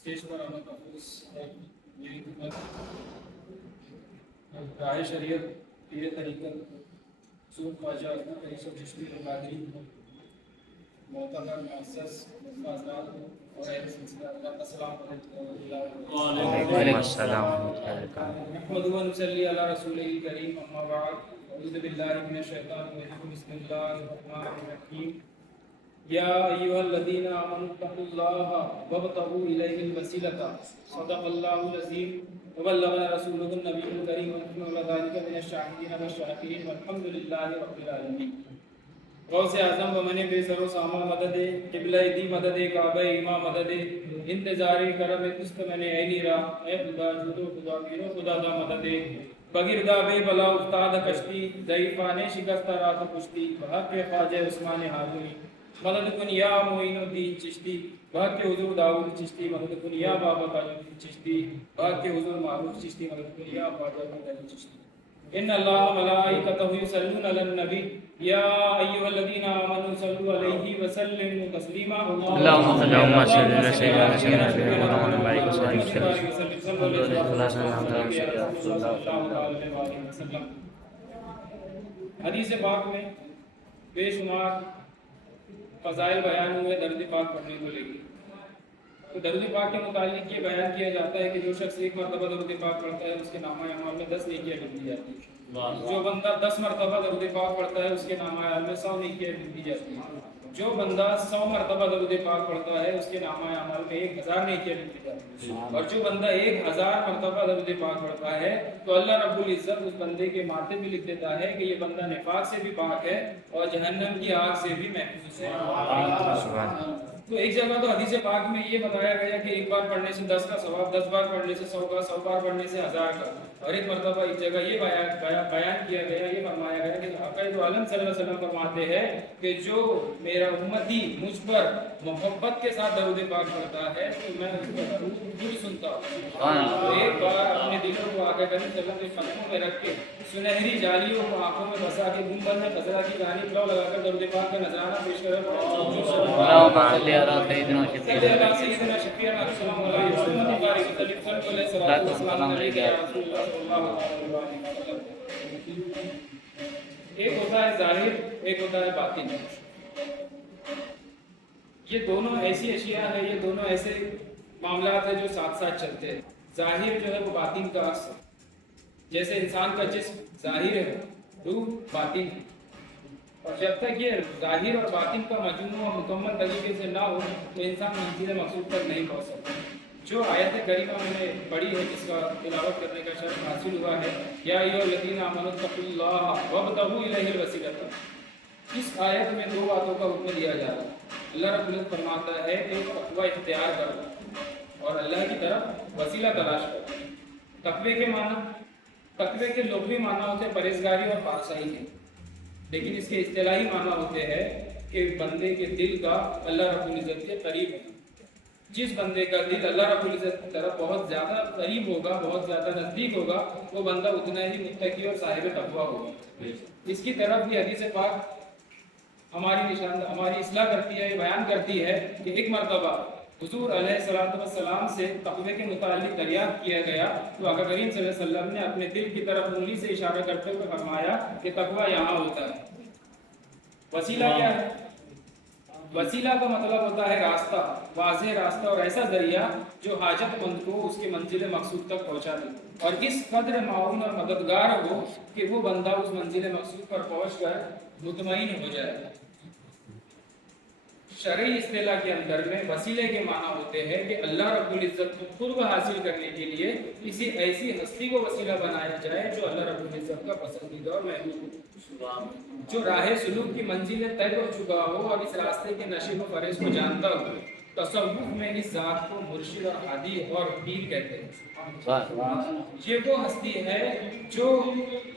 Stage پر آنا تحفظ اور میری خدمت راہ شریعت پیر طریقت حضور خواجہ احمد یوسف چشتی القادری معتبر معزز حضرات اور اہل سلسلہ السلام علیکم وعلیکم السلام نحمد و نصلی علی رسول کریم اما بعد اعوذ باللہ من الشیطان الرجیم بسم اللہ الرحمن الرحیم یا ایھا الذین آمنوا اتقوا اللہ وابتغوا الیہ الوسیلۃ صدق اللہ العظیم وبلغنا رسولہ النبی الکریم ونحن علی ذلک من الشاہدین والشاکرین والحمد للہ رب العالمین۔ غوث اعظم و من بے سر و ساما مدد قبلہ دی مدد کعبہ ایما مدد انتظار کرم تست من عینی را اے خدا جود و خدا گیر و خدا دا مدد بگردہ بے بلا افتاد کشتی ضعیفان شکست رات کشتی بحق خواجہ عثمان ہارونی مدد کن یا معین الدین چشتی بحق حضور داؤد چشتی مدد کن یا بابا تاجالدین چشتی بحق حضور معروف چشتی مدد کن یا خواجہ علی چشتی۔ ان اللہ ملائکتہ یصلون علی النبی یا ایھا الذین آمنوا صلوا علیہ وسلموا تسلیما اللهم صل على سيدنا سيدنا حدیث پاک میں بے شمار فضائل بیان ہوئے درود پاک پڑھنے کو لے کے، تو درود پاک کے متعلق یہ بیان کیا جاتا ہے کہ جو شخص ایک مرتبہ درود پاک پڑھتا ہے اس کے نامہ اعمال میں 10 نیکیاں لکھ دی جاتی ہیں، جو بندہ 10 مرتبہ درود پاک پڑھتا ہے اس کے نامہ اعمال میں 100 نیکیاں لکھ دی جاتی ہیں، جو بندہ 100 مرتبہ درود پاک پڑھتا ہے اس کے نامہ اعمال میں 1000 نیکیاں لکھ دی جاتی ہیں، اور جو بندہ 1000 مرتبہ درود پاک پڑھتا ہے تو اللہ رب العزت اس بندے کے ماتھے بھی لکھ دیتا ہے کہ یہ بندہ نفاق سے بھی پاک ہے اور جہنم کی آگ سے بھی محفوظ ہے۔ تو ایک جگہ تو حدیث پاک میں یہ بتایا گیا کہ ایک بار پڑھنے سے 10 کا ثواب، 10 بار پڑھنے سے 100 کا، 100 بار پڑھنے سے 1000 کا، اور ایک مرتبہ ایک جگہ یہ بیان کیا گیا، یہ فرمایا گیا کہ عقائد عالم صلی اللہ علیہ وسلم فرماتے ہیں کہ جو میرا امتی مجھ پر محبت کے ساتھ درود پاک پڑھتا ہے تو میں اس کا ضرور سنتا ہوں۔ تو ایک بار اپنے دلوں کو آقا کریم صلی اللہ علیہ وسلم کے قدموں میں رکھ کے سنہری جالیوں کو آنکھوں میں بسا کے گنبد میں خضرا کی کہانی پلاؤ لگا کر درود پاک کا نذرانہ پیش کرے۔ سیدنا شفیع السلام علیکم ایک ہوتا ہے ظاہر، ایک ہوتا ہے باطن۔ یہ دونوں ایسی اشیاء ہیں، یہ دونوں ایسے معاملات ہیں جو ساتھ ساتھ چلتے ہیں۔ ظاہر جو ہے وہ باطن کا عکس ہے، جیسے انسان کا جسم ظاہر ہے، روح باطن ہے، اور جب تک یہ ظاہر اور باطن کا مجموعہ مکمل طریقے سے نہ ہو تو انسان منزل مقصود تک نہیں پہنچ سکتا۔ جو آیت کریمہ میں نے پڑھی ہے جس کا تلاوت کرنے کا شرف حاصل ہوا ہے، یا ایھا الذین آمنوا اتقوا اللہ وابتغوا الیہ الوسیلۃ، اس آیت میں 2 باتوں کا حکم دیا جا رہا ہے۔ اللہ رب العزت فرماتا ہے کہ تقوی اختیار کرو اور اللہ کی طرف وسیلہ تلاش کرو۔ تقوی کے معنی، تقوی کے لغوی معنی ہوتے ہیں پرہیزگاری اور پاکسائی کے، لیکن اس کے اصطلاحی معنی ہوتے ہیں کہ بندے کے دل کا اللہ رب العزت کے قریب ہے۔ جس بندے کا دل اللہ رب العزت کی طرف بہت زیادہ قریب ہوگا، بہت زیادہ نزدیک ہوگا، وہ بندہ اتنا ہی متقی اور صاحب تقویٰ ہوگا۔ اس کی طرف یہ حدیث پاک ہماری اصلاح کرتی ہے، بیان کرتی ہے کہ ایک مرتبہ حضور علیہ السلام سے تقوی کے متعلق دریافت کیا گیا تو آقا کریم صلی اللہ علیہ وسلم نے اپنے دل کی طرف انگلی سے اشارہ کرتے ہوئے فرمایا کہ تقوی یہاں ہوتا ہے۔ وسیلہ کیا ہے؟ وسیلہ کا مطلب ہوتا ہے راستہ، واضح راستہ اور ایسا ذریعہ جو حاجت مند کو اس کے منزل مقصود تک پہنچا دے، اور اس قدر معاون اور مددگار ہو کہ وہ بندہ اس منزل مقصود پر پہنچ کر مطمئن ہو جائے۔ شرعی اصطلاح کے اندر میں وسیلے کے معنی ہوتے ہیں کہ اللہ رب العزت کو قرب حاصل کرنے کے لیے کسی ایسی ہستی کو وسیلہ بنایا جائے جو اللہ رب العزت کا پسندیدہ اور محبوب ہو، جو راہ سلوک کی منزلیں طے کر چکا ہو اور اس راستے کے نشیب و فریض کو جانتا ہو۔ تصوف میں اس ذات کو مرشد اور ہادی اور پیر کہتے ہیں۔ یہ وہ ہستی ہے جو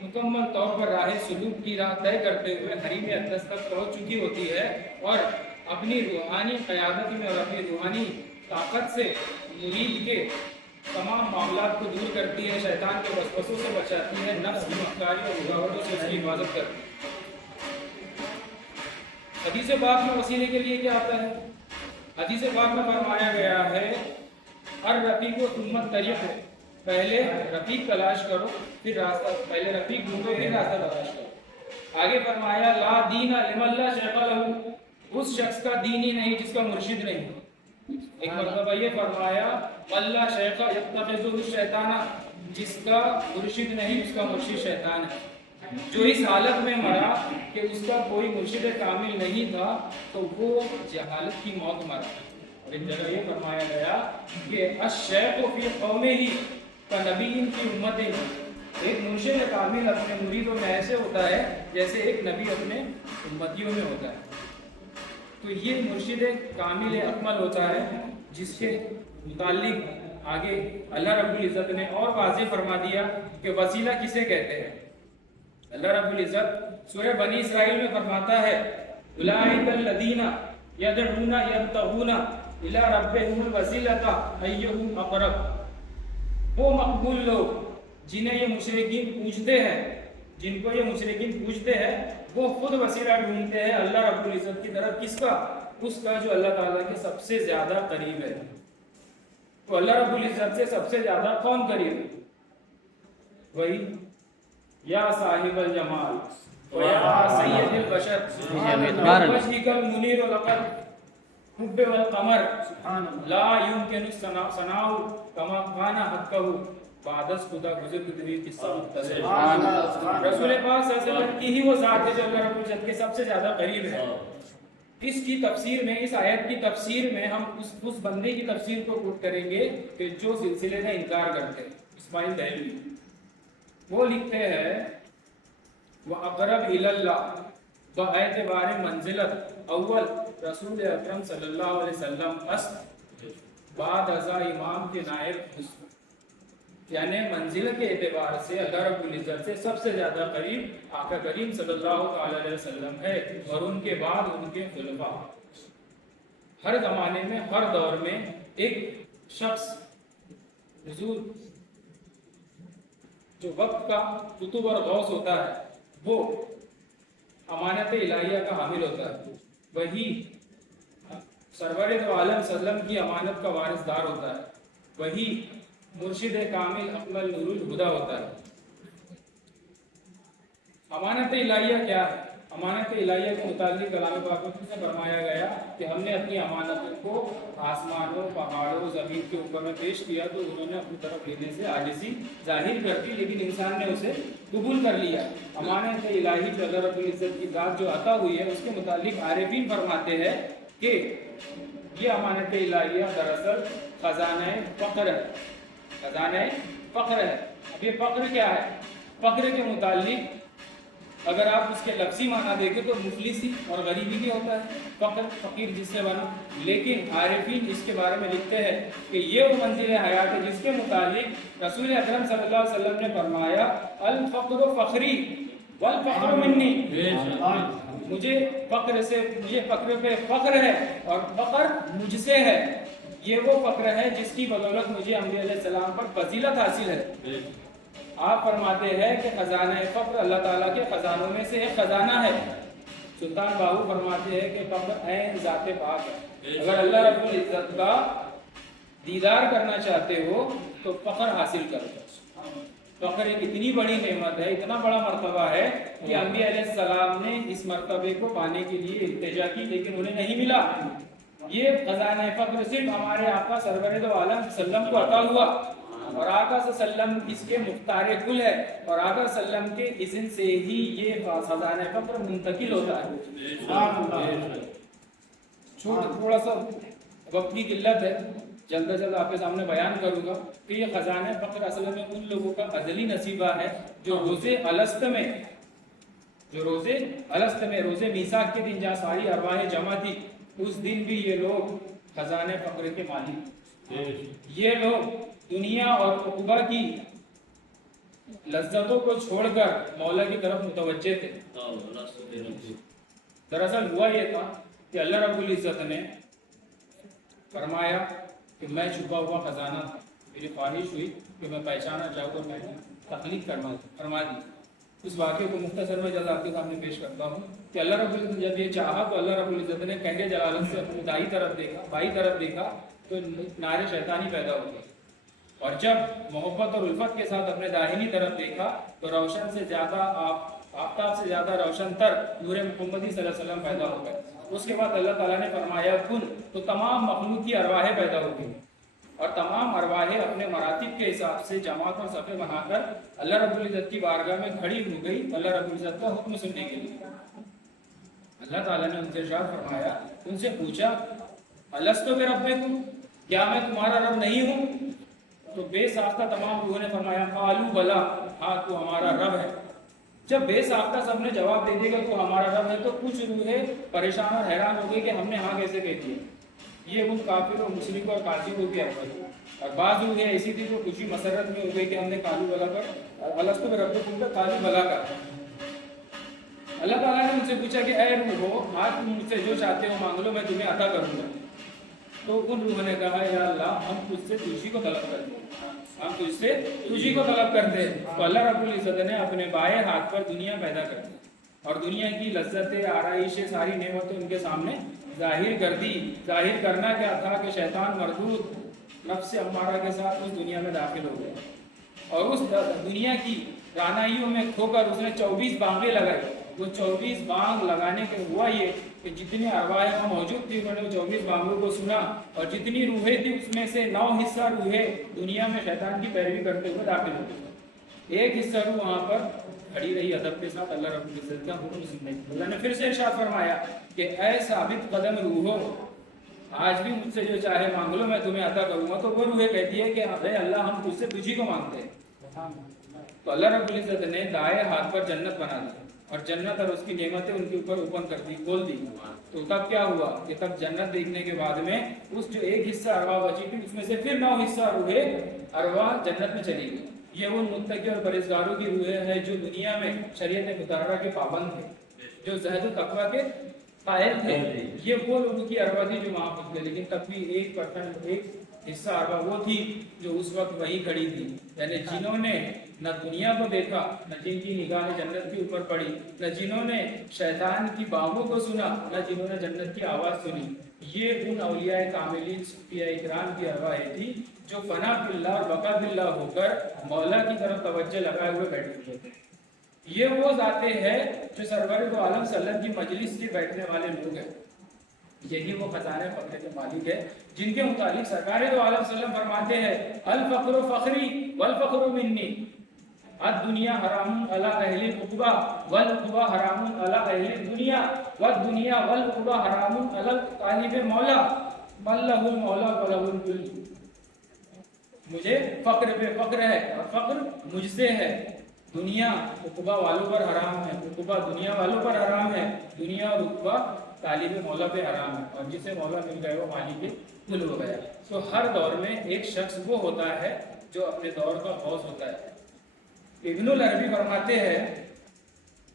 مکمل طور پر راہ سلوک کی راہ طے کرتے ہوئے حریم اقدس تک پہنچ چکی ہوتی ہے اور اپنی روحانی قیادت میں اور اپنی روحانی طاقت سے مرید کے تمام معاملات کو دور کرتی ہے، شیطان کے وسوسوں سے بچاتی ہے، نفس کی مختاری اور رکاوٹوں سے اس کی حفاظت کرتی ہے۔ حدیث پاک میں وسیلے کے لیے کیا آتا ہے؟ حدیث پاک میں فرمایا گیا ہے ہر رفیق و سمت طریق ہے، پہلے رفیق تلاش کرو پھر راستہ، پہلے رفیق ڈھونڈو پھر راستہ تلاش کرو۔ آگے فرمایا لا دین لمن لا شیخ لہ، اس شخص کا دین ہی نہیں جس کا مرشد نہیں۔ ایک مرتبہ یہ فرمایا من لا شیخ یتخذہ الشیطان، جس کا مرشد نہیں اس کا مرشد شیطان ہے۔ جو اس حالت میں مرا کہ اس کا کوئی مرشد کامل نہیں تھا تو وہ جہالت کی موت مرا۔ اور ایک جگہ یہ فرمایا گیا کہ الشیخ فی قومہ کنبی فی امتہ، ایک مرشد کامل اپنے مریدوں میں ایسے ہوتا ہے جیسے ایک نبی اپنے امتیوں میں ہوتا ہے۔ تو یہ مرشد کامل اکمل ہوتا ہے جس کے متعلق آگے اللہ رب العزت نے اور واضح فرما دیا کہ وسیلہ کسے کہتے ہیں۔ اللہ رب العزت سورہ بنی اسرائیل میں فرماتا ہے اولئک الذین یدعون یبتغون الی ربہم الوسیلۃ ایہم اقرب، وہ مقبول لوگ جنہیں یہ مشرکین پوچھتے ہیں، جن کو یہ مشرکین پوچھتے ہیں وہ خود وسیلہ ڈھونڈتے ہیں اللہ رب العزت کی طرف، کس کا؟ اس کا جو اللہ تعالیٰ کے سب سے زیادہ قریب ہے۔ تو اللہ رب العزت سے سب سے زیادہ کون قریب ہے؟ وہی یا صاحب الجمال ویا سید البشر وجهك المنیر لقد حب والقمر لا يمكن ثناء كما كان حقه بعد خدا گزر گزری قصہ مختصر۔ رسول پاک صلی اللہ علیہ وسلم کی ہی وہ ذات ہے جو اللہ رب العزت کے سب سے زیادہ قریب ہے۔ اس کی تفسیر میں، اس آیت کی تفسیر میں ہم اس بندے کی تفسیر کو کوٹ کریں گے کہ جو سلسلے کا انکار کرتے ہیں، اسماعیل دہلوی۔ وہ لکھتے ہیں وَأَقْرَبْ إِلَى اللَّهِ بِاعْتِبَارِ منزلت اول رسول اکرم صلی اللہ علیہ وسلم است بعد ازا امام کے نائب حسن، یعنی منزل کے اعتبار سے اللہ رب العزت سے سب سے زیادہ قریب آقا کریم صلی اللہ علیہ وسلم ہے، اور ان کے بعد ان کے خلفاء۔ ہر زمانے میں، ہر دور میں ایک شخص حضور جو وقت کا قطب اور غوث ہوتا ہے وہ امانت الہیہ کا حامل ہوتا ہے، وہی سرور دو عالم صلی اللہ علیہ وسلم کی امانت کا وارث دار ہوتا ہے، وہی مرشد کامل اکمل نور الہدیٰ ہوتا ہے۔ امانت الہیہ کیا ہے؟ امانت الہیہ کے متعلق کلام پاک میں فرمایا گیا کہ ہم نے اپنی امانتوں کو آسمانوں، پہاڑوں، زمین کے اوپر میں پیش کیا تو انہوں نے اپنی طرف لینے سے عاجزی ظاہر کر دی، لیکن انسان نے اسے قبول کر لیا۔ امانت الہی جو اللہ رب العزت کی ذات جو عطا ہوئی ہے اس کے متعلق عارفین فرماتے ہیں کہ یہ امانت الہیہ دراصل خزانہ فقر ہے، خزانہ فقر ہے۔ اب یہ فقر کیا ہے؟ فقر کے متعلق اگر آپ اس کے لفظی معنی دیکھیں تو مفلسی اور غریبی بھی ہوتا ہے، فقر فقیر جس سے بنا، لیکن عارفین اس کے بارے میں لکھتے ہیں کہ یہ وہ منزل حیات ہے جس کے متعلق رسول اکرم صلی اللہ علیہ وسلم نے فرمایا الفقر فخری والفقر منی، مجھے فقر سے، مجھے فقر پہ فخر ہے اور فقر مجھ سے ہے۔ یہ وہ فقر ہے جس کی بدولت مجھے انبیاء علیہ السلام پر فضیلت حاصل ہے۔ آپ فرماتے ہیں کہ خزانہ فقر اللہ تعالیٰ کے خزانوں میں سے ایک خزانہ ہے۔ سلطان باہو فرماتے ہیں کہ فقر عین ذات پاک ہے، اگر اللہ رب العزت کا دیدار کرنا چاہتے ہو تو فقر حاصل کرو۔ فقر ایک اتنی بڑی نعمت ہے، اتنا بڑا مرتبہ ہے کہ انبیاء علیہ السلام نے اس مرتبے کو پانے کے لیے التجا کی لیکن انہیں نہیں ملا۔ یہ خزانہ فقر صرف ہمارے آقا سرور دو عالم صلی اللہ علیہ وسلم کو عطا ہوا، اور آقا صلی اللہ علیہ وسلم اس کے مختار کل ہے، اور آقا صلی اللہ علیہ وسلم کے اذن سے ہی یہ خزانہ فقر منتقل ہوتا ہے۔ تھوڑا سا وقت کی قلت ہے، جلد از جلد آپ کے سامنے بیان کروں گا کہ یہ خزانہ فقر اصل میں ان لوگوں کا ازلی نصیبہ ہے جو روزے الست میں روزے میثاق کے دن جہاں ساری ارواح جمع تھی، اس دن بھی یہ لوگ خزانہ فقر کے مالک، یہ لوگ دنیا اور عقبہ کی لذتوں کو چھوڑ کر مولا کی طرف متوجہ تھے۔ دراصل ہوا یہ تھا کہ اللہ رب العزت نے فرمایا کہ میں چھپا ہوا خزانہ تھا، میری خواہش ہوئی کہ میں پہچانا چاہوں اور میں تخلیق فرما دی۔ اس واقعے کو مختصر میں جلد آپ کے سامنے پیش کرتا ہوں کہ اللہ رب العزت جب یہ چاہا تو اللہ رب العزت نے قہر جلالت سے اپنی دائیں طرف دیکھا تو نعرے شیطانی پیدا ہو گئے، اور جب محبت اور الفت کے ساتھ اپنے داہنی طرف دیکھا تو روشن سے زیادہ آفتاب سے زیادہ روشن تر نور محمدی صلی اللہ علیہ وسلم پیدا ہو گئے۔ اس کے بعد اللہ تعالیٰ نے فرمایا کن، تو تمام مخلوق کی ارواحیں پیدا ہو گئی، اور تمام ارواحیں اپنے مراتب کے حساب سے جماعت اور صفیں بنا کر اللہ رب العزت کی بارگاہ میں کھڑی ہو گئی اللہ رب العزت کا حکم سننے کے لیے۔ اللہ تعالیٰ نے ان سے ارشاد فرمایا، ان سے پوچھا الستُ بربکم، کیا میں تمہارا رب نہیں ہوں؟ تو بے ساختہ تمام روحوں نے فرمایا قالوا بلا، ہاں تو ہمارا رب ہے۔ جب بے ساختہ سب نے جواب دے دیا کہ تو ہمارا رب ہے، تو کچھ روحیں پریشان اور حیران ہو گئی کہ ہم نے ہاں کیسے کہہ دیا۔ یہ ان کافر اور مشرک اور کافروں کی حرکت ہے، اور بعض روحیں ایسی تھی جو خوشی مسرت میں ہو گئی کہ ہم نے قالوا بلا کر الستُ بربکم کا قالوا بلا کر۔ اللہ تعالیٰ نے ان سے پوچھا کہ اے روحو، آج تم مجھ سے جو چاہتے ہو مانگ لو، میں تمہیں عطا کروں گا۔ تو ان روحوں نے کہا یا اللہ ہم تجھ سے تجھی کو طلب کرتے ہیں، ہم تجھ سے تجھی کو طلب کرتے ہیں۔ تو اللہ رب العزت نے اپنے بائیں ہاتھ پر دنیا پیدا کر دی، اور دنیا کی لذتیں، آرائشیں، ساری نعمتیں ان کے سامنے ظاہر کر دی۔ ظاہر کرنا کیا تھا کہ شیطان مردود نفس امارہ کے ساتھ اس دنیا میں داخل ہو گیا، اور اس دنیا کی رانائیوں میں کھو کر اس نے 24 بانگیں لگائی۔ وہ 24 بانگ لگانے کے ہوا یہ کہ جتنی ارواح وہاں موجود تھی انہوں نے 24 بانگوں کو سنا، اور جتنی روحیں تھی اس میں سے 9 حصہ روحیں دنیا میں شیطان کی پیروی کرتے ہوئے داخل ہو گئی، ایک حصہ روح وہاں پر کھڑی رہی ادب کے ساتھ اللہ رب العزت کا حکم سننے کے۔ اللہ نے پھر سے ارشاد فرمایا کہ اے ثابت قدم روحو، آج بھی مجھ سے جو چاہے مانگ لو، میں تمہیں عطا کروں گا۔ تو وہ روحیں کہتی ہے کہ اے اللہ ہم تجھ سے تجھی کو مانگتے ہیں۔ تو اللہ رب العزت نے دائیں ہاتھ پر جنت بنا دی، اور جنت اور اس کی نعمتیں ان کے اوپر اوپن کر دی، کھول دی۔ تو تب کیا ہوا کہ تب جنت دیکھنے کے بعد میں اس جو ایک حصہ ارواح بچی تھی اس میں سے پھر 9 حصہ روحیں ارواح جنت میں چلی گئی۔ یہ ان متقی اور پرہیزگاروں کی روحیں ہیں جو دنیا میں شریعت مطہرہ کے پابند تھے، جو زہد و تقویٰ کے قائل تھے۔ یہ وہ لوگوں کی ارواح تھی جو وہاں پہنچ گئے، لیکن تب بھی ایک حصہ ارواح وہ تھی جو اس وقت وہیں کھڑی تھی، یعنی جنہوں نے نہ دنیا کو دیکھا، نہ جن کی نگاہ جنت کے اوپر پڑی، نہ جنہوں نے شیطان کی بانگوں کو سنا، نہ جنہوں نے جنت کی آواز سنی۔ یہ ان اولیاء کاملین صوفیاء اکرام کی ارواحیں تھی جو فنا باللہ اور بقا باللہ ہو کر مولا کی طرف توجہ لگائے ہوئے بیٹھے ہوئے تھے۔ یہ وہ ذاتیں ہیں جو سرور دو عالم صلی اللہ علیہ وسلم کی مجلس کے بیٹھنے والے لوگ ہیں، یہی وہ خزانے فخر کے مالک ہے جن کے متعلق سرکار دو عالم صلی اللہ علیہ وسلم فرماتے ہیں الفقر فخری والفقر منی، الدنیا حرام علی اہل العقبہ والعقبہ حرام علی اہل الدنیا والدنیا والعقبہ حرام علی طالب مولا من لہ المولا فلہ الکل۔ مجھے فقر پہ فقر ہے اور فقر مجھ سے ہے۔ دنیا عقبہ والوں پر حرام ہے، عقبہ دنیا والوں پر حرام ہے، دنیا اور عقبہ طالب مولا پہ حرام ہے، اور جسے مولا مل گئے وہ مالک کل ہو گیا۔ تو ہر دور میں ایک شخص وہ ہوتا ہے جو اپنے دور کا غوث ہوتا ہے۔ ابن العربی فرماتے ہیں،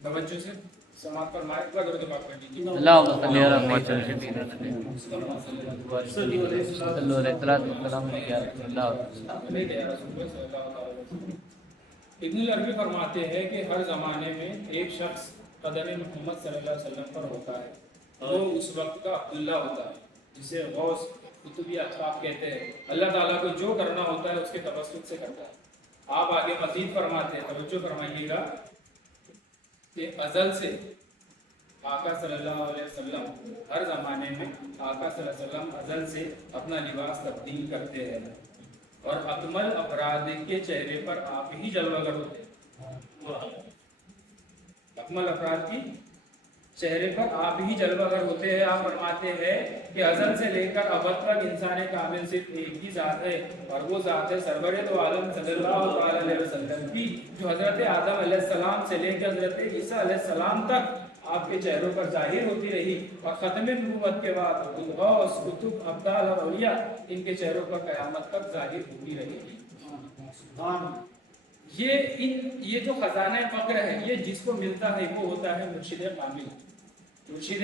توجہ سے سماعت فرمائے، ایک بار درود پاک پڑھ لیجیے۔ اللہم صلی علی محمد ابن العربی فرماتے ہیں کہ ہر زمانے میں ایک شخص قدم محمد صلی اللہ علیہ وسلم پر ہوتا ہے، وہ اس وقت کا عبداللہ ہوتا ہے، جسے غوث قطبی اطراف کہتے ہیں۔ اللہ تعالیٰ کو جو کرنا ہوتا ہے اس کے توسط سے کرتا ہے۔ آپ آگے مزید فرماتے ہیں، توجہ فرمائیے گا کہ ازل سے آقا صلی اللہ علیہ وسلم ہر زمانے میں آقا صلی اللہ علیہ وسلم ازل سے اپنا لباس تبدیل کرتے ہیں، اور اکمل افراد کے چہرے پر آپ ہی جلوہ گر ہوتے ہیں۔ اکمل افراد کی چہرے پر آپ ہی جلوہ گر ہوتے ہیں۔ آپ فرماتے ہیں کہ ازل سے لے کر ابد تک انسان کامل صرف ایک ہی ذات ہے، اور وہ ذات ہے سرور دو عالم صلی اللہ علیہ وسلم کی، جو حضرت آدم علیہ السلام سے لے کر حضرت عیسیٰ علیہ السلام تک آپ کے چہروں پر ظاہر ہوتی رہی، اور ختم نبوت کے بعد غوث کتب ابدال اور اولیاء ان کے چہروں پر قیامت تک ظاہر ہوتی رہے گی۔ یہ جو خزانہ فقر ہے، یہ جس کو ملتا ہے وہ ہوتا ہے مرشد کامل، مرشد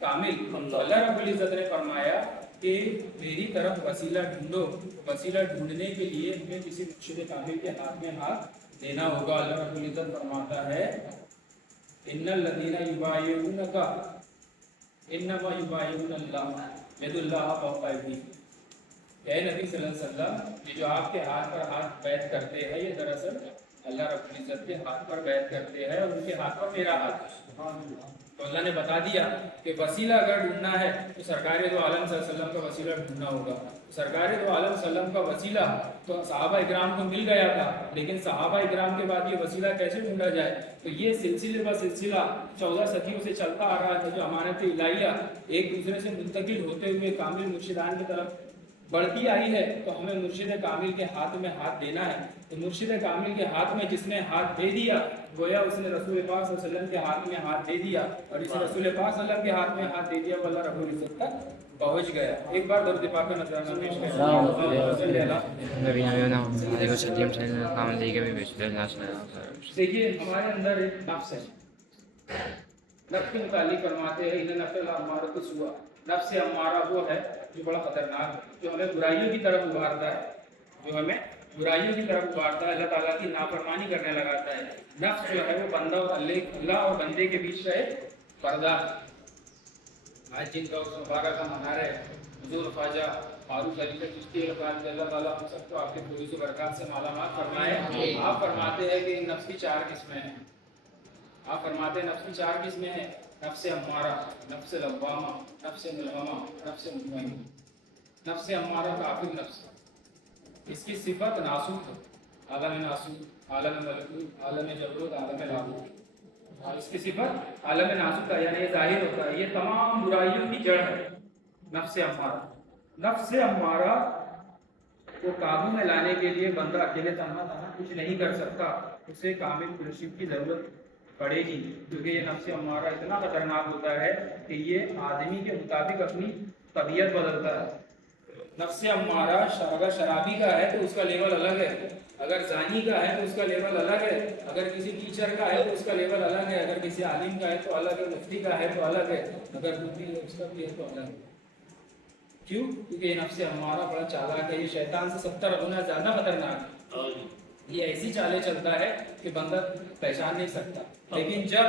کامل۔ اللہ رب العزت نے فرمایا کہ میری طرف وسیلہ ڈھونڈو، وسیلہ ڈھونڈنے کے لیے ہمیں کسی مرشد کامل کے ہاتھ میں ہاتھ دینا ہوگا۔ اللہ رب العزت فرماتا ہے ان الذین یبایعونک انما یبایعون اللہ ید اللہ فوق ایدیہم، کہ اے نبی صلی اللہ علیہ وسلم، یہ جو آپ کے ہاتھ پر ہاتھ بیعت کرتے ہیں یہ دراصل اللہ رب العزت کے ہاتھ پر بیعت کرتے ہیں اور ان کے ہاتھ پر میرا ہاتھ ہے۔ تو اللہ نے بتا دیا کہ وسیلہ اگر ڈھونڈنا ہے تو سرکار دو عالم صلی اللہ علیہ وسلم کا وسیلہ ڈھونڈنا ہوگا۔ سرکار دو عالم صلی اللہ علیہ وسلم کا وسیلہ تو صحابہ اکرام کو مل گیا تھا، لیکن صحابہ اکرام کے بعد یہ وسیلہ کیسے ڈھونڈا جائے؟ تو یہ سلسلے بہ سلسلہ 14 صدیوں سے چلتا آ رہا تھا، جو امانت الہیہ ایک دوسرے سے منتقل ہوتے ہوئے کامل مرشدان کی طرف بڑھتی آئی ہے۔ تو ہمیں مرشد کامل کے ہاتھ میں ہاتھ دینا ہے۔ تو مرشد کامل کے ہاتھ میں جس نے ہاتھ دے دیا گویا اس نے رسول پاک صلی اللہ علیہ وسلم کے ہاتھ میں ہاتھ دے دیا، اور اس رسول پاک صلی اللہ علیہ وسلم کے ہاتھ میں ہاتھ دے دیا وہ اللہ رب العزت تک پہنچ گیا۔ ایک بار درود پاک کا نذرانہ پیش کریں۔ دیکھیے ہمارے اندر ایک نفس ہے، نفس کے متعلق فرماتے ہیں ان نفس الامارۃ بالسوء، نفس امارہ وہ ہے جو بڑا خطرناک ہے، جو ہمیں برائیوں کی طرف ابھارتا ہے، جو ہمیں برائیوں کی طرف ابھارتا ہے، اللہ تعالیٰ کی نافرمانی کرنے لگاتا ہے۔ نفس جو ہے وہ بندہ اور اللہ اور بندے کے بیچ کا ایک پردہ ہے۔ آج جن کا اس مبارک کا منار ہے حضور خواجہ فاروق علی چشتی اللہ تعالیٰ ہم سب کو آپ کے فیض و برکات سے مالا مال فرمائے۔ آپ فرماتے ہیں کہ نفس کی 4 قسمیں ہیں۔ آپ فرماتے ہیں نفس کی 4 قسمیں ہیں: نفس امارہ، نفس لوامہ، نفس ملہمہ، نفس مطمئنہ۔ نفس امارہ کافر نفس، اس کی صفت ناسوت ہے، عالم ناسوت، عالم ملکوت، عالم جبروت، عالم لاہوت، اور اس کی صفت عالم ناسوت ہے، یعنی یہ ظاہر ہوتا ہے، یہ تمام برائیوں کی جڑ ہے نفس امارہ۔ نفس امارہ کو قابو میں لانے کے لیے بندہ اکیلے تنہا کچھ نہیں کر سکتا، اسے کامل خورشید کی ضرورت پڑے گی، کیونکہ یہ نفس امارہ اتنا خطرناک ہوتا ہے کہ یہ آدمی کے مطابق اپنی طبیعت بدلتا ہے۔ نفس امارہ اگر شرابی کا ہے تو اس کا لیول الگ ہے، اگر زانی کا ہے تو اس کا لیول الگ ہے، اگر کسی ٹیچر کا ہے تو اس کا لیول الگ ہے، اگر کسی عالم کا ہے تو الگ ہے، مفتی کا ہے تو الگ ہے، اگر بدھی ہے اس کا بھی ہے تو الگ ہے۔ کیوں؟ کیونکہ یہ نفس امارہ بڑا چالاک ہے، یہ شیطان سے 70 گنا زیادہ خطرناک ہے۔ یہ ایسی چالیں چلتا ہے کہ بندہ پہچان نہیں سکتا، لیکن جب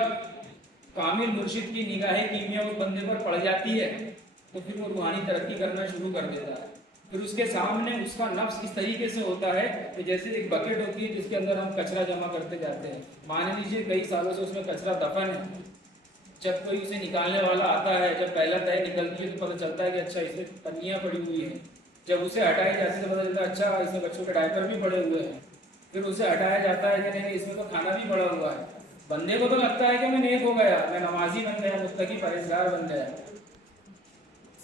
کامل مرشد کی نگاہ کیمیا اس بندے پر پڑ جاتی ہے تو پھر وہ روحانی ترقی کرنا شروع کر دیتا ہے۔ پھر اس کے سامنے اس کا نفس اس طریقے سے ہوتا ہے کہ جیسے ایک بکیٹ ہوتی ہے جس کے اندر ہم کچرا جمع کرتے جاتے ہیں، مان لیجیے کئی سالوں سے اس میں کچرا دفن ہے، جب کوئی اسے نکالنے والا آتا ہے، جب پہلا تہہ نکلتی ہے تو پتہ چلتا ہے کہ اچھا اس میں پنیاں پڑی ہوئی ہیں، جب اسے ہٹائی جاتی ہے تو پتہ چلتا ہے اچھا اس میں بچوں کے ڈائپر بھی پڑے ہوئے ہیں، پھر اسے ہٹایا جاتا ہے کہ نہیں اس میں تو کھانا بھی پڑا ہوا ہے، بندے کو تو لگتا ہے کہ میں نیک ہو گیا، میں نمازی بن گیا، متقی پرہیزگار بن گیا۔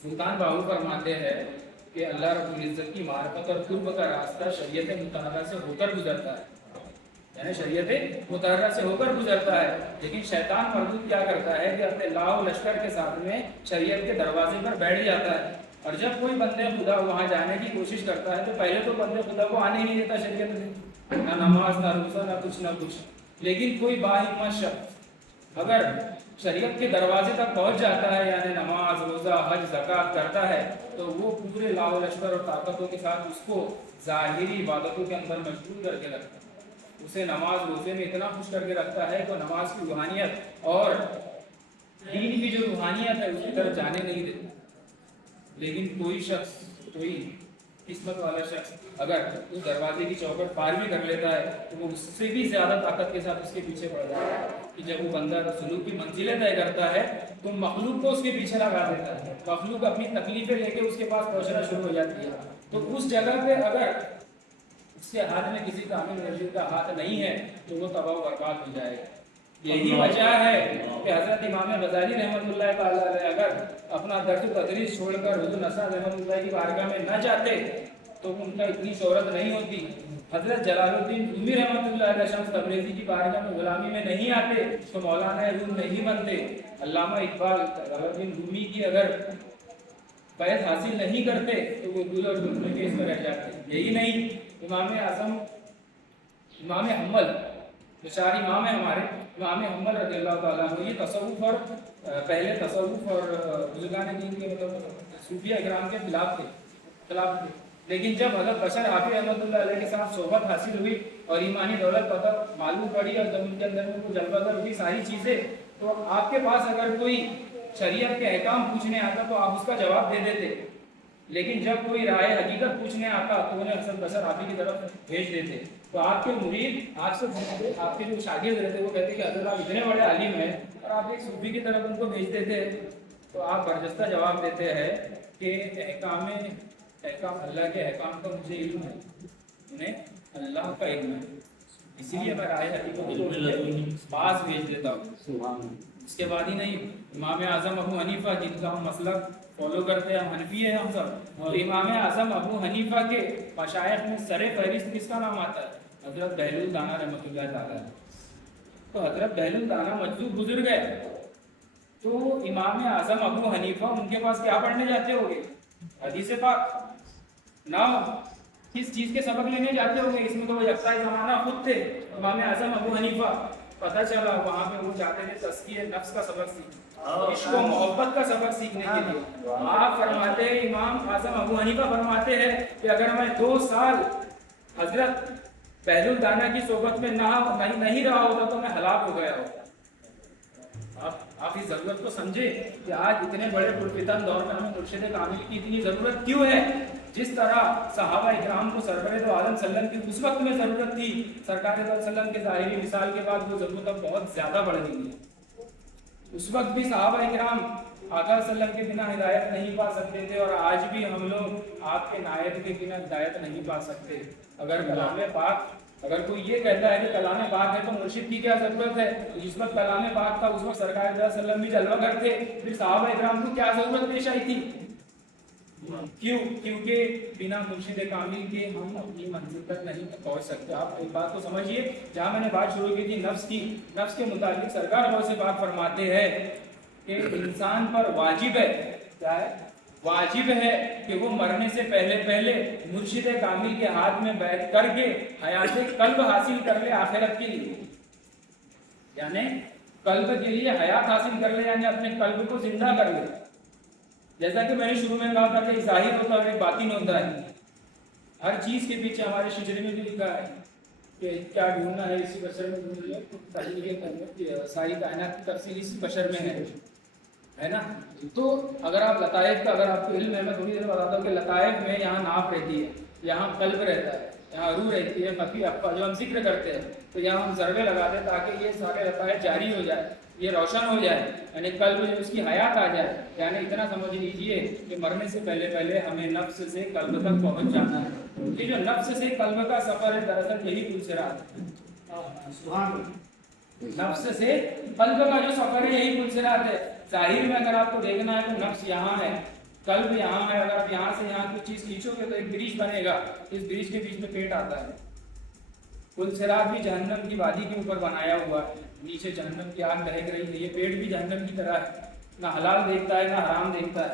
سلطان باہو فرماتے ہیں کہ اللہ رب العزت کی معرفت اور قرب کا راستہ شریعت مطہرہ سے ہو کر گزرتا ہے، یعنی شریعت مطہرہ سے ہو کر گزرتا ہے، لیکن شیطان مردود کیا کرتا ہے کہ اپنے لاؤ لشکر کے ساتھ میں شریعت کے دروازے پر بیٹھ جاتا ہے، اور جب کوئی بندے خدا وہاں جانے کی کوشش کرتا ہے تو پہلے تو بندے خدا کو آنے نہیں دیتا شریعت میں، نہ نماز نہ روزہ نہ کچھ، لیکن کوئی باہمت شخص اگر شریعت کے دروازے تک پہنچ جاتا ہے، یعنی نماز روزہ حج زکوٰۃ کرتا ہے، تو وہ پورے لاؤ لشکر اور طاقتوں کے ساتھ اس کو ظاہری عبادتوں کے اندر مشغول کر کے رکھتا ہے، اسے نماز روزے میں اتنا خوش کر کے رکھتا ہے کہ نماز کی روحانیت اور دین کی جو روحانیت ہے اس کی طرف جانے نہیں دیتا۔ لیکن کوئی شخص، کوئی قسمت والا شخص اگر اس دروازے کی چوکھٹ پار بھی کر لیتا ہے تو وہ اس سے بھی زیادہ طاقت کے ساتھ اس کے پیچھے پڑ جاتا ہے، کہ جب وہ بندہ سلوک کی منزلیں طے کرتا ہے تو مخلوق کو اس کے پیچھے لگا دیتا ہے، مخلوق اپنی تکلیفیں لے کے اس کے پاس پہنچنا شروع ہو جاتی ہے، تو اس جگہ پہ اگر اس کے ہاتھ میں کسی کامل مرشد کا ہاتھ نہیں ہے تو وہ تباہ و برباد ہو جائے گا۔ یہی وجہ ہے کہ حضرت امام غزالی رحمۃ اللہ تعالیٰ علیہ اگر اپنا درس و تدریس چھوڑ کر حضور نصرت رحمۃ اللہ کی بارگاہ میں نہ جاتے تو ان کا اتنی شہرت نہیں ہوتی، حضرت جلال الدین رومی رحمۃ اللہ علیہ شمس تبریزی کی بارگاہ میں غلامی میں نہیں آتے تو مولانا روم نہیں بنتے، علامہ اقبال جلال الدین رومی کی اگر بیعت حاصل نہیں کرتے تو وہ دول اور دل کے اس میں رہ جاتے۔ یہی نہیں، امام اعظم امام حنبل جو چار امام ہیں ہمارے، امام حنبل رضی اللہ تعالیٰ عنہ یہ تصوف اور پہلے تصوف اور بزرگان دین کے مطلب صوفیہ اکرام کے خلاف تھے، لیکن جب حضرت بشر حافظ رحمۃ اللہ علیہ کے ساتھ صحبت حاصل ہوئی اور ایمانی دولت پتہ معلوم پڑی اور جب ان کے اندر میں وہ جلوہ گر ہوئی ساری چیزیں، تو آپ کے پاس اگر کوئی شریعت کے احکام پوچھنے آتا تو آپ اس کا جواب دے دیتے، لیکن جب کوئی رائے حقیقت پوچھنے آتا تو انہیں حسن بصر آپ ہی کی طرف بھیج دیتے. تو آپ کے مرید آپ سے پوچھتے, آپ کے جو شاگرد رہتے وہ کہتے کہ حضرت آپ اتنے بڑے عالم ہیں اور آپ ایک صوفی کی طرف ان کو بھیج دیتے. تو آپ برجستہ جواب دیتے ہیں کہ احکام اللہ کے احکام کا مجھے علم ہے, انہیں اللہ کا علم ہے, اسی لیے میں رائے حقیقت کو پاس بھیج دیتا ہوں. اس کے بعد ہی نہیں, امام اعظم ابو حنیفہ جن کا ہم مسلک فالو کرتے ہیں, ہم حنفی ہیں ہم سب, تو امام اعظم ابو حنیفہ کے مشائخ میں سر فہرست کس کا نام آتا ہے؟ حضرت بہلول دانا رحمۃ اللہ تعالیٰ. تو حضرت بہلول دانا مجذوب گزر گئے, تو امام اعظم ابو حنیفہ ان کے پاس کیا پڑھنے جاتے ہوگے؟ حدیث پاک. نہ کس چیز کے سبق لینے جاتے ہوں گے؟ اس میں تو وہ یکتا زمانہ خود تھے امام اعظم ابو حنیفہ. پتہ چلا وہاں پہ وہ جاتے تھے تزکیہ نفس کا سبق سیکھنے, عشق و محبت کا سبق سیکھنے کے لیے. آپ فرماتے ہیں, امام اعظم ابو حنیفہ فرماتے ہیں کہ اگر میں 2 سال حضرت بہلول دانا کی صحبت میں نہیں رہا ہوتا تو میں ہلاک ہو گیا ہوتا. آپ اس ضرورت کو سمجھے کہ آج اتنے بڑے پرفتن دور میں ہمیں مرشد کامل کی اتنی ضرورت کیوں ہے. جس طرح صحابہ اکرام کو سرور دو عالم صلی اللہ علیہ وسلم کی اس وقت میں ضرورت تھی, سرکار صلی اللہ علیہ وسلم کے ظاہری مثال کے بعد وہ ضرورت اب بہت زیادہ بڑھ گئی ہے. اس وقت بھی صحابہ اکرام آقا صلی اللہ علیہ وسلم کے بنا ہدایت نہیں پا سکتے تھے, اور آج بھی ہم لوگ آپ کے نائب کے بنا ہدایت نہیں پا سکتے. اگر کلام پاک, اگر کوئی یہ کہتا ہے کہ کلام پاک ہے تو مرشد کی کیا ضرورت ہے؟ جس وقت کلام پاک تھا اس وقت سرکار صلی اللہ علیہ وسلم بھی جلوہ کرتے, پھر صحابہ اکرام کو کیا ضرورت پیش آئی تھی؟ کیوں؟ کیونکہ بنا مرشد کامل کے ہم اپنی منزل تک نہیں پہنچ سکتے. آپ ایک بات کو سمجھیے, جہاں میں نے بات شروع کی تھی نفس کی, نفس کے متعلق سرکار بہت سے بات فرماتے ہیں کہ انسان پر واجب ہے, کیا ہے؟ واجب ہے کہ وہ مرنے سے پہلے مرشد کامل کے ہاتھ میں بیعت کر کے حیات قلب حاصل کر لے آخرت کے لیے. یعنی قلب کے لیے حیات حاصل کر لے, یعنی اپنے قلب کو زندہ کر لے. جیسا کہ میں نے شروع میں کہا تھا کہ ظاہر ہوتا ہے اور ایک باطن ہوتا ہے. ہر چیز کے پیچھے ہمارے شجرے میں بھی لکھا ہے کہ کیا ڈھونڈنا ہے اسی بشر میں ڈھونڈ لو, ساری کائنات کی تفصیل اسی بشر میں ہے نا. تو اگر آپ لطائف کا, اگر آپ کو علم ہے, میں تھوڑی دیر بتاتا ہوں کہ لطائف میں یہاں ناف رہتی ہے, یہاں قلب رہتا ہے, یہاں روح رہتی ہے, مفی افا جو ہم ذکر کرتے ہیں, تو یہاں ہم ضربے لگاتے ہیں تاکہ یہ سارے لطائف جاری ہو جائے, یہ روشن ہو جائے, یعنی قلب میں اس کی حیات آ جائے. یعنی اتنا سمجھ لیجئے کہ مرنے سے پہلے ہمیں نفس سے قلب تک پہنچ جانا ہے. یہ جو نفس سے قلب کا سفر ہے دراصل یہی پلسرات ہے. نفس سے قلب کا جو سفر ہے یہی پلسرات ہے. ظاہر میں اگر آپ کو دیکھنا ہے تو نفس یہاں ہے, قلب یہاں ہے. اگر آپ یہاں سے یہاں کچھ چیز کھینچو گے تو ایک برج بنے گا, اس برج کے بیچ میں پیٹ آتا ہے. پلسرات بھی جہنم کی وادی کے اوپر بنایا ہوا ہے, نیچے جہنم کی آگ دہک رہی ہے. یہ پیٹ بھی جہنم کی طرح ہے, نہ حلال دیکھتا ہے نہ حرام دیکھتا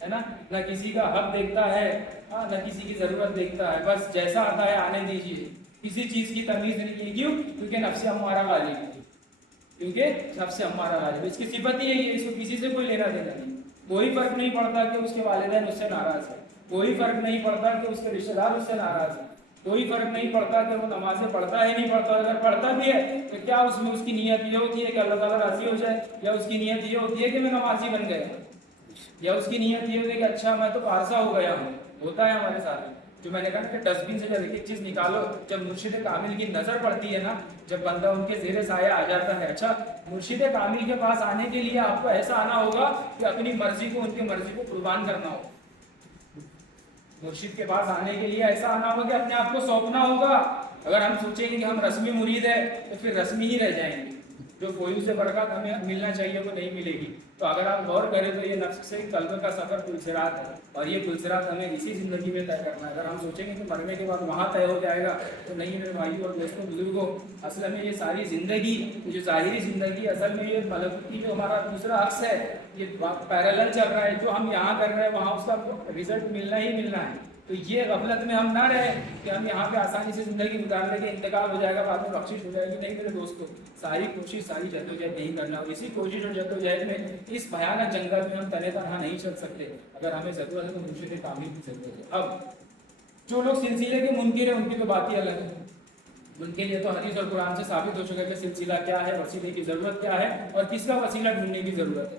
ہے نا, نہ کسی کا حق دیکھتا ہے نہ کسی کی ضرورت دیکھتا ہے. بس جیسا آتا ہے آنے دیجیے, کسی چیز کی تمیز نہیں کی. کیوں؟ کیونکہ نفس ہمارا غالب ہے, کیونکہ نفس ہمارا غالب ہے. اس کی صفت ہی ہے, اس کو کسی سے کوئی لینا دینا نہیں. کوئی فرق نہیں پڑتا کہ اس کے والدین اس سے ناراض ہیں, کوئی فرق نہیں پڑتا کہ اس کے رشتہ دار اس سے ناراض ہیں, کوئی فرق نہیں پڑتا کہ وہ نمازیں پڑھتا ہے نہیں پڑھتا. اگر پڑھتا بھی ہے تو کیا اس میں اس کی نیت یہ ہوتی ہے کہ اللہ تعالیٰ راضی ہو جائے, یا اس کی نیت یہ ہوتی ہے کہ میں نمازی بن گیا, یا اس کی نیت یہ ہوتی ہے کہ اچھا میں تو پارسا ہو گیا ہوں. ہوتا ہے ہمارے ساتھ. جو میں نے کہا کہ ڈسٹ بن سے جب ایک چیز نکالو, جب مرشد کامل کی نظر پڑتی ہے نا, جب بندہ ان کے زیر سایہ آ جاتا ہے. اچھا مرشد کامل کے پاس آنے کے لیے آپ کو ایسا آنا ہوگا کہ اپنی مرضی کو ان کی مرضی کو قربان کرنا ہوگا. مرشد کے پاس آنے کے لیے ایسا آنا ہوگا کہ اپنے آپ کو سونپنا ہوگا. اگر ہم سوچیں گے کہ ہم رسمی مرید ہیں تو پھر رسمی ہی رہ جائیں گے, جو کوئی سے برکات ہمیں ملنا چاہیے وہ نہیں ملے گی. تو اگر آپ غور کریں تو یہ نفس سے قلب کا سفر پلسرات ہے, اور یہ پلسرات ہمیں اسی زندگی میں طے کرنا ہے. اگر ہم سوچیں گے کہ مرنے کے بعد وہاں طے ہو جائے گا تو نہیں میرے بھائیوں اور دوستوں بزرگوں, اصل میں یہ ساری زندگی, جو ظاہری زندگی, اصل میں یہ ملکوتی جو ہمارا دوسرا عکس ہے, یہ پیرالل چل رہا ہے. جو ہم یہاں کر رہے ہیں وہاں اس کا رزلٹ ملنا ہی ملنا ہے. تو یہ غفلت میں ہم نہ رہیں کہ ہم یہاں پہ آسانی سے زندگی گزار لیں گے, انتقال ہو جائے گا, بعد میں بخشش ہو جائے گی. نہیں میرے دوستوں, ساری کوشش ساری جدوجہد نہیں کرنا, اور اسی کوشش اور جدوجہد میں اس بھیانک جنگل میں ہم تنہا تنہا نہیں چل سکتے. اگر ہمیں ضرورت ہے تو مرشد کامل کی ضرورت ہے. اب جو لوگ سلسلے کے منکر ہیں ان کی تو بات ہی الگ ہے. ان کے لیے تو حدیث اور قرآن سے ثابت ہو چکا ہے کہ سلسلہ کیا ہے, وسیلے کی ضرورت کیا ہے, اور کس کا وسیلہ ڈھونڈنے کی ضرورت ہے.